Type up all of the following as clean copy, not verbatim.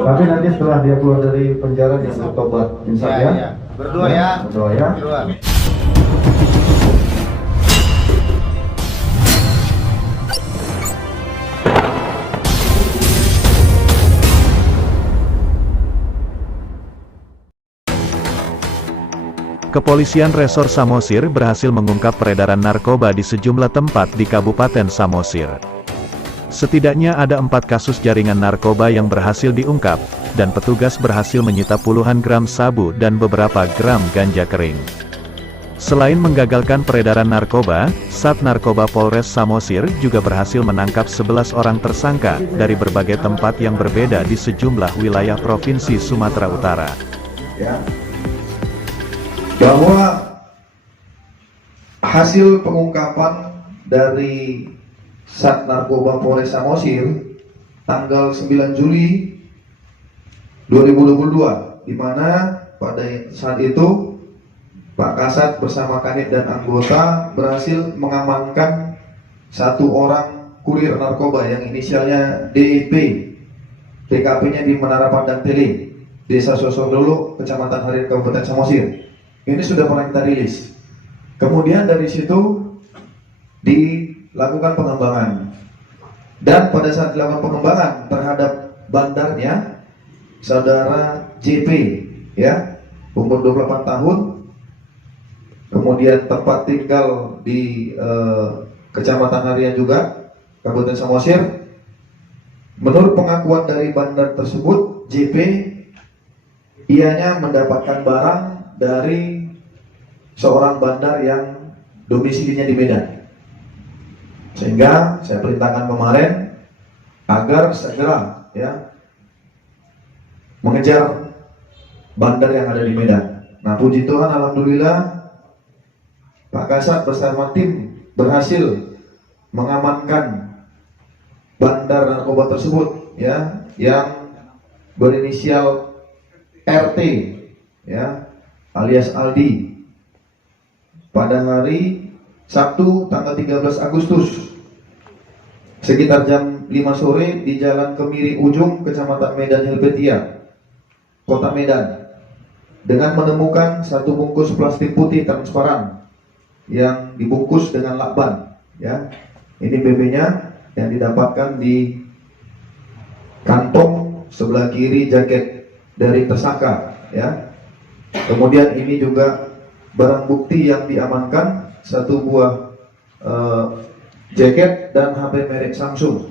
Tapi nanti setelah dia keluar dari penjara dia bertobat, insya Allah ya. Berdoa ya. Berdoa ya. Berdoa. Kepolisian Resor Samosir berhasil mengungkap peredaran narkoba di sejumlah tempat di Kabupaten Samosir. Setidaknya ada 4 kasus jaringan narkoba yang berhasil diungkap, dan petugas berhasil menyita puluhan gram sabu dan beberapa gram ganja kering. Selain menggagalkan peredaran narkoba, Sat Narkoba Polres Samosir juga berhasil menangkap 11 orang tersangka dari berbagai tempat yang berbeda di sejumlah wilayah Provinsi Sumatera Utara. Ya. Bahwa hasil pengungkapan dari Sat Narkoba Polres Samosir tanggal 9 Juli 2022, di mana pada saat itu Pak Kasat bersama Kanit dan anggota berhasil mengamankan 1 orang kurir narkoba yang inisialnya DEP, TKP-nya di Menara Pandang Tele, Desa Sosondolo, Kecamatan Harian, Kabupaten Samosir. Ini sudah pernah kita rilis. Kemudian dari situ dilakukan pengembangan, dan pada saat dilakukan pengembangan terhadap bandarnya saudara JP, ya, umur 28 tahun, kemudian tempat tinggal di Kecamatan Harian juga, Kabupaten Samosir. Menurut pengakuan dari bandar tersebut, JP ianya mendapatkan barang dari seorang bandar yang domisilinya di Medan. Sehingga saya perintahkan kemarin agar segera, ya, mengejar bandar yang ada di Medan. Nah, puji Tuhan, alhamdulillah Pak Kasat bersama tim berhasil mengamankan bandar narkoba tersebut, ya, yang berinisial RT, ya, alias Aldi, pada hari Sabtu tanggal 13 Agustus sekitar jam 5 sore di Jalan Kemiri Ujung, Kecamatan Medan Helvetia, Kota Medan, dengan menemukan 1 bungkus plastik putih transparan yang dibungkus dengan lakban, ya. Ini BB-nya yang didapatkan di kantong sebelah kiri jaket dari tersangka, ya. Kemudian ini juga barang bukti yang diamankan 1 buah jaket dan HP merek Samsung,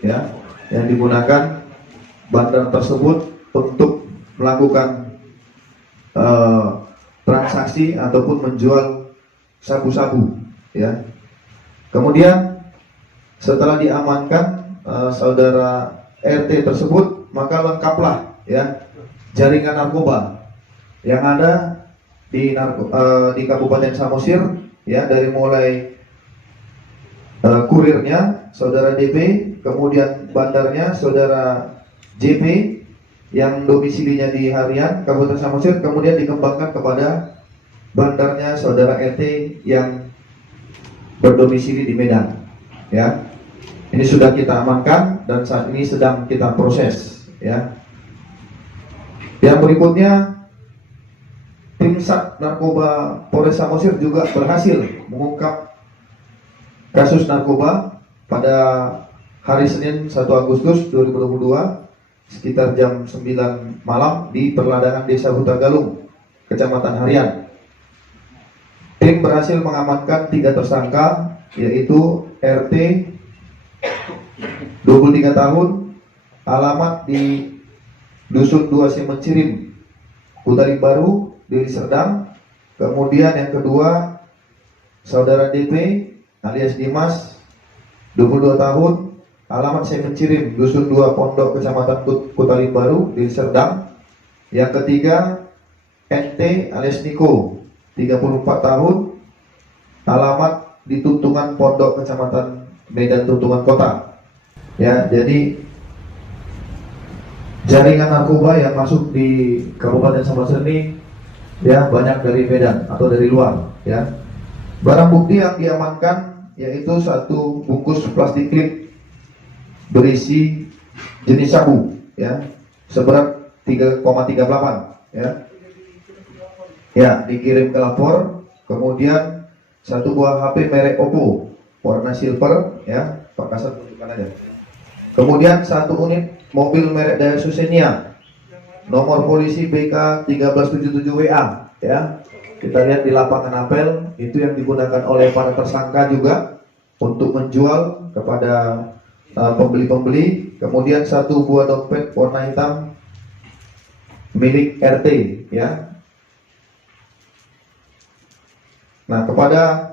ya, yang digunakan bandar tersebut untuk melakukan transaksi ataupun menjual sabu-sabu, ya. Kemudian setelah diamankan saudara RT tersebut, maka lengkaplah, ya, jaringan narkoba yang ada di Kabupaten Samosir, ya, dari mulai kurirnya saudara DP, kemudian bandarnya saudara JP yang domisilinya di Harian, Kabupaten Samosir, kemudian dikembangkan kepada bandarnya saudara RT yang berdomisili di Medan, ya. Ini sudah kita amankan dan saat ini sedang kita proses, ya. Yang berikutnya, tim Sat Narkoba Polres Samosir juga berhasil mengungkap kasus narkoba pada hari Senin 1 Agustus 2022 sekitar jam 9 malam di perladangan Desa Hutagalung, Kecamatan Harian. Tim berhasil mengamankan 3 tersangka, yaitu RT 23 tahun, alamat di Dusun 2 Semencirim, Kutaling Baru, Deli Serdang. Kemudian yang kedua, saudara DP alias Dimas, 22 tahun, alamat Semencirim, Dusun 2 Pondok, Kecamatan Kutaling Baru, Deli Serdang. Yang ketiga, NT alias Niko, 34 tahun, alamat di Tuntungan Pondok, Kecamatan Medan Tuntungan Kota. Ya, jadi jaringan narkoba yang masuk di Kabupaten Samosir ini, ya, banyak dari Medan atau dari luar, ya. Barang bukti yang diamankan yaitu 1 bungkus plastik klip berisi jenis sabu, ya, seberat 3,38 ya. Ya, dikirim ke lapor. Kemudian satu buah HP merek Oppo warna silver ya, Pak Kasat tunjukkan aja. Kemudian satu unit mobil merek Daihatsu Xenia, nomor polisi BK 1377 WA ya. Kita lihat di lapangan apel, itu yang digunakan oleh para tersangka juga untuk menjual kepada pembeli-pembeli. Kemudian satu buah dompet warna hitam milik RT ya. Nah, kepada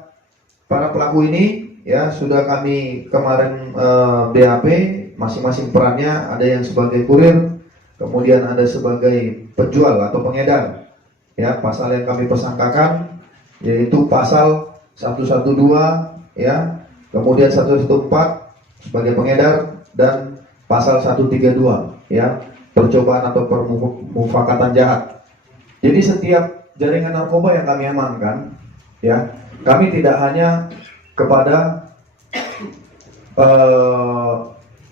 para pelaku ini ya sudah kami kemarin BAP masing-masing perannya, ada yang sebagai kurir, kemudian ada sebagai penjual atau pengedar. Ya, pasal yang kami persangkakan yaitu pasal 112 ya, kemudian 114 sebagai pengedar, dan pasal 132 ya, percobaan atau permufakatan jahat. Jadi setiap jaringan narkoba yang kami amankan ya, kami tidak hanya kepada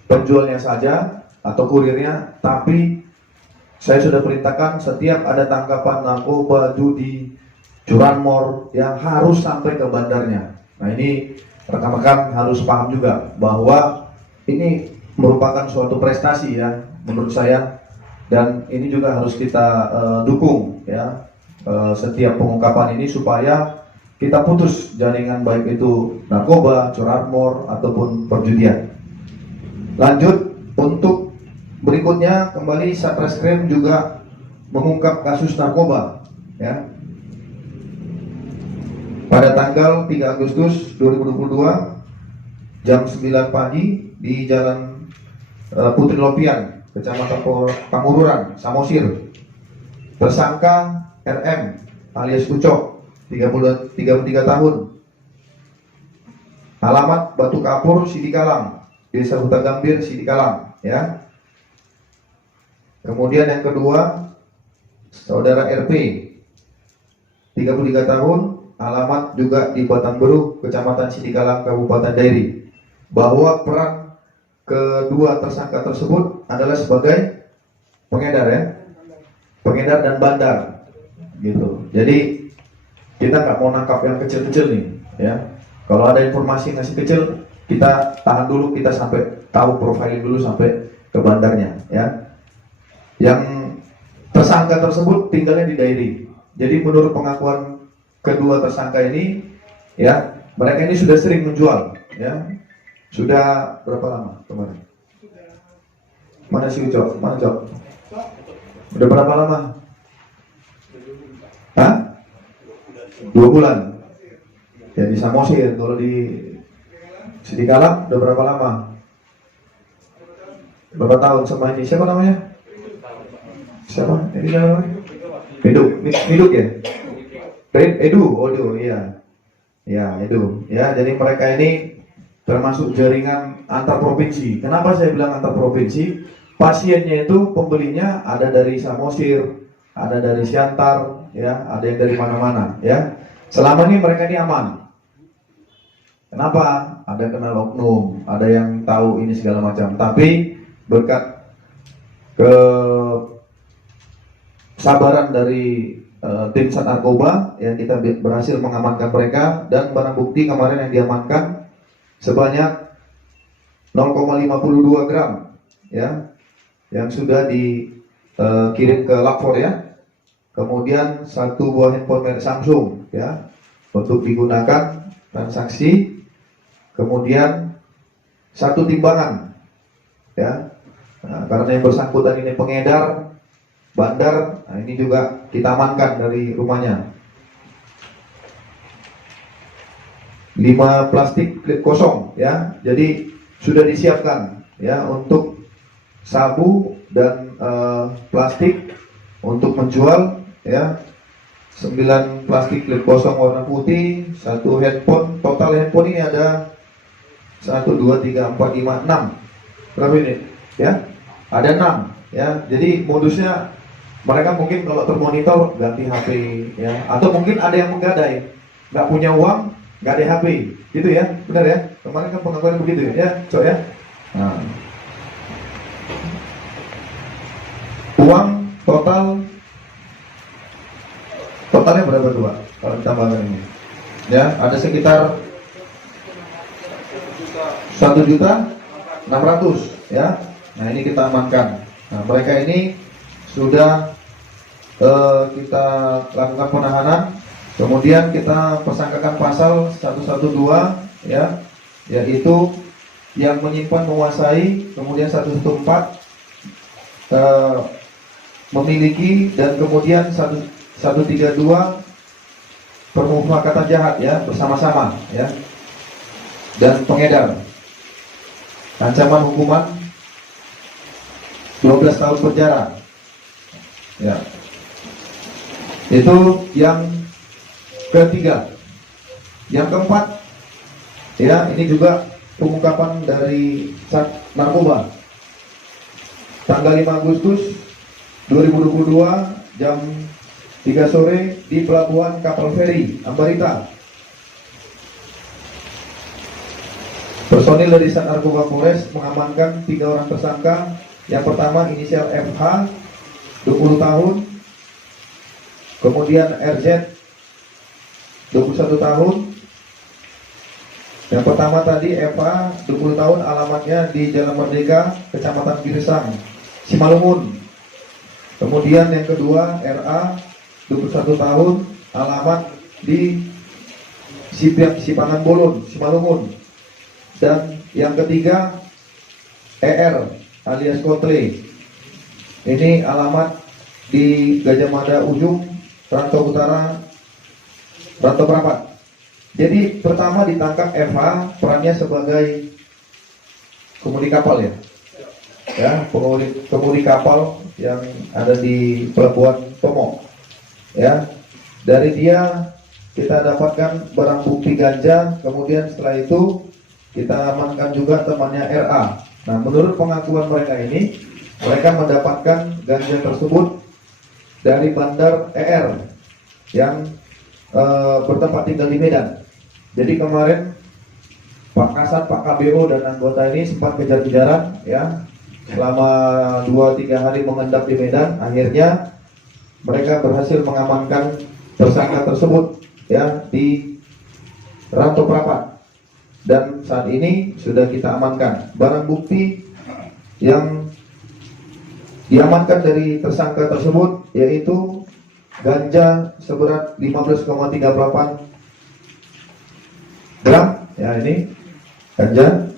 penjualnya saja atau kurirnya, tapi saya sudah perintahkan setiap ada tangkapan narkoba, judi, curanmor yang harus sampai ke bandarnya. Nah, ini rekan-rekan harus paham juga bahwa ini merupakan suatu prestasi ya menurut saya, dan ini juga harus kita dukung ya setiap pengungkapan ini supaya kita putus jaringan baik itu narkoba, curanmor ataupun perjudian. Lanjut untuk berikutnya, kembali Satreskrim juga mengungkap kasus narkoba ya. Pada tanggal 3 Agustus 2022 jam 9 pagi di Jalan Putri Lopian, Kecamatan Pangururan, Samosir, tersangka RM alias Ucok 33 tahun, alamat Batu Kapur, Sidikalang, Desa Huta Gambir, Sidikalang ya. Kemudian yang kedua, saudara RP 33 tahun, alamat juga di Batang Beru, Kecamatan Sidikalang, Kabupaten Dairi, bahwa peran kedua tersangka tersebut adalah sebagai pengedar ya, pengedar dan bandar gitu. Jadi kita nggak mau nangkap yang kecil-kecil nih ya. Kalau ada informasi yang masih kecil, kita tahan dulu, kita sampai tahu profiling dulu sampai ke bandarnya ya. Yang tersangka tersebut tinggalnya di Dairi. Jadi menurut pengakuan kedua tersangka ini ya, mereka ini sudah sering menjual ya. Sudah berapa lama kemarin? Mana si Ucok? Mana Ucok? Udah berapa lama? Hah? 2 bulan. Ya di Samosir. Kalau di Sidikalang udah berapa lama? Berapa tahun sama ini? Siapa namanya? Siapa? Ini namanya? Miduk ya? Edu, iya. Ya, Edu. Ya, jadi mereka ini termasuk jaringan antar provinsi. Kenapa saya bilang antar provinsi? Pasiennya itu pembelinya ada dari Samosir, ada dari Siantar, ya, ada yang dari mana-mana, ya. Selama ini mereka ini aman. Kenapa? Ada yang kenal oknum, ada yang tahu ini segala macam. Tapi berkat kesabaran dari tim Sat Narkoba yang kita berhasil mengamankan mereka, dan barang bukti kemarin yang diamankan sebanyak 0,52 gram ya, yang sudah dikirim ke lapor ya. Kemudian satu buah handphone merek Samsung ya untuk digunakan transaksi. Kemudian satu timbangan ya. Nah, karena yang bersangkutan ini pengedar bandar, nah ini juga kita amankan dari rumahnya. 5 plastik klip kosong ya, jadi sudah disiapkan ya untuk sabu dan plastik untuk menjual ya. 9 plastik klip kosong warna putih, 1 handphone. Total handphone ini ada 1, 2, 3, 4, 5, 6. Berapa ini ya? Ada 6 ya. Jadi modusnya mereka mungkin kalau termonitor ganti HP ya, atau mungkin ada yang menggadai, nggak punya uang, nggak ada HP, gitu ya, benar ya? Kemarin kan pengakuan begitu ya, Cok ya. Nah. uang totalnya berapa tuh Pak kalau ditambahkan ini? Ya, ada sekitar 1.600.000 ya. Nah, ini kita amankan. Nah, mereka ini sudah kita lakukan penahanan, kemudian kita persangkakan pasal 112 ya, yaitu yang menyimpan, menguasai, kemudian 114 memiliki, dan kemudian 132 permufakatan jahat ya, bersama-sama ya, dan pengedar. Ancaman hukuman 12 tahun penjara. Ya. Itu yang ketiga. Yang keempat, ya, ini juga pengungkapan dari Sat Narkoba. Tanggal 5 Agustus 2022 jam 3 sore di pelabuhan kapal feri Ambarita. Personil dari Sat Narkoba Polres mengamankan 3 orang tersangka. Yang pertama inisial FH 20 tahun, kemudian RZ 21 tahun. Yang pertama tadi Eva 20 tahun, alamatnya di Jalan Merdeka, Kecamatan Girsang, Simalungun. Kemudian yang kedua RA 21 tahun, alamat di Sipangan Bolon, Simalungun. Dan yang ketiga ER alias Kotre, ini alamat di Gajah Mada Ujung, Rantau Utara, Rantau Prapat. Jadi pertama ditangkap Eva, perannya sebagai kemudi kapal ya, kemudi kapal yang ada di Pelabuhan Tomo ya. Dari dia kita dapatkan barang bukti ganja, kemudian setelah itu kita amankan juga temannya RA. Nah, menurut pengakuan mereka ini, mereka mendapatkan ganja tersebut dari bandar ER yang bertempat tinggal di Medan. Jadi kemarin Pak Kasat, Pak KBO dan anggota ini sempat kejar-kejaran ya, selama 2-3 hari mengendap di Medan. Akhirnya mereka berhasil mengamankan tersangka tersebut ya di Rantau Prapat. Dan saat ini sudah kita amankan barang bukti yang diamankan dari tersangka tersebut, yaitu ganja seberat 15,38 gram ya, ini ganja.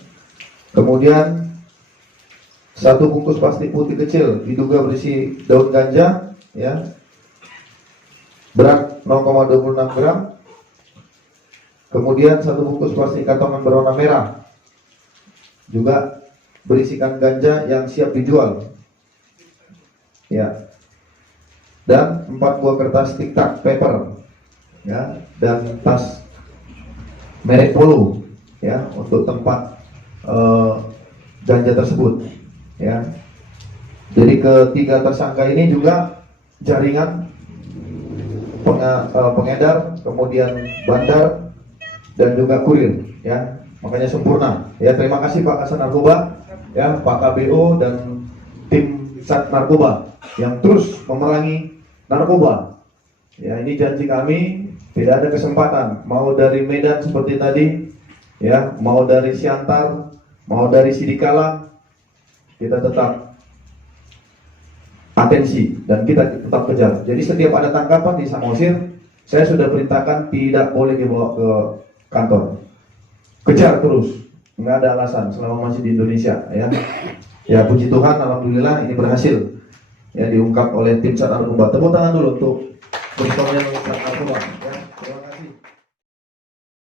Kemudian 1 bungkus plastik putih kecil diduga berisi daun ganja ya, berat 0,26 gram. Kemudian 1 bungkus plastik kantongan berwarna merah juga berisikan ganja yang siap dijual ya, dan 4 buah kertas tic tac paper ya, dan tas merek Polo ya untuk tempat ganja tersebut ya. Jadi ketiga tersangka ini juga jaringan pengedar, kemudian bandar, dan juga kurir ya, makanya sempurna ya. Terima kasih Pak Kasat Narkoba ya, Pak KBO dan tim Sat Narkoba yang terus memerangi narkoba ya. Ini janji kami, tidak ada kesempatan, mau dari Medan seperti tadi ya, mau dari Siantar, mau dari Sidikala, kita tetap atensi dan kita tetap kejar. Jadi setiap ada tangkapan di Samosir, saya sudah perintahkan tidak boleh dibawa ke kantor, kejar terus, nggak ada alasan selama masih di Indonesia ya. Ya puji Tuhan, alhamdulillah ini berhasil ya, diungkap oleh tim Sat Narkoba. Tepuk tangan dulu untuk berikutnya Sat Narkoba ya.